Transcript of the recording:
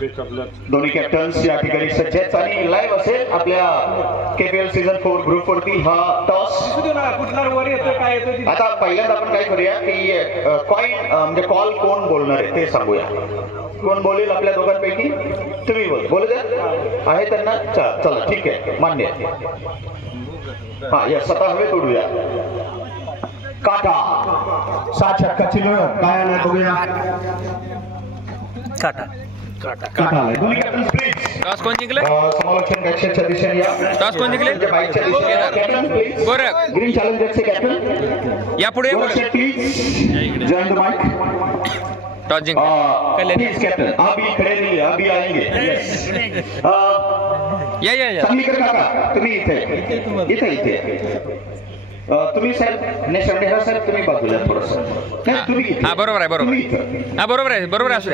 दोन्ही कॅप्टन्स या ठिकाणी सज्ज आहेत. आणि लाईव्ह असेल आपल्या केपीएल सीझन फोर ग्रुप वरती हा टॉस आता पहिल्यांदा आपण काय करूया की कॉइन म्हणजे कॉल कोण बोलणार आहे ते सांगूया. कोण बोलेल आपल्या दोघांपैकी? तुम्ही बोल. बोलू द्या. आहे त्यांना? चला ठीक आहे. मान्य. आहे हा या स्वतः हवे तोडूया. काटा. सात षटकाची लढत. काय बघूया? काटा. टॉस कोण जिंकले? समालोचन कॅप्शनच्या दिशेने या. टॉस कोण जिंकले? गोरख ग्रीन चॅलेंजर्सचे कॅप्टन या पुढे टॉस जिंकले या या या. तुम्ही इथे. इथे इथे. तुम्ही साहेब तुम्ही बाजूला थोडस. नाही तुम्ही इथे. हा, बरोबर आहे, बरोबर हा बरोबर आहे बरोबर आहे असू.